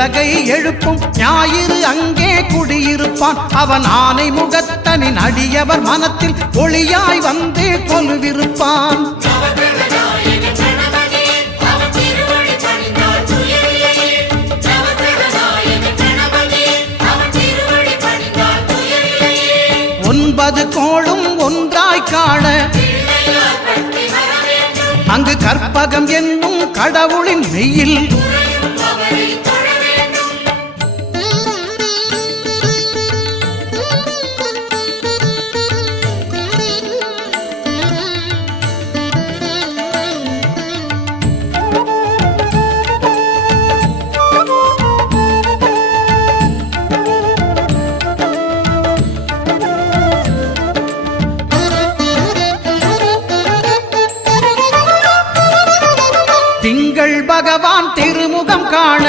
உலகை எழுப்பும் ஞாயிறு அங்கே குடியிருப்பான். அவன் ஆனை முகத்தனின் அடியவர் மனத்தில் ஒளியாய் வந்து கொலுவிருப்பான். ஒன்பது கோளும் ஒன்றாய் காண அங்கு கற்பகம் என்னும் கடவுளின் மெய்யில் திங்கள் பகவான் திருமுகம் காண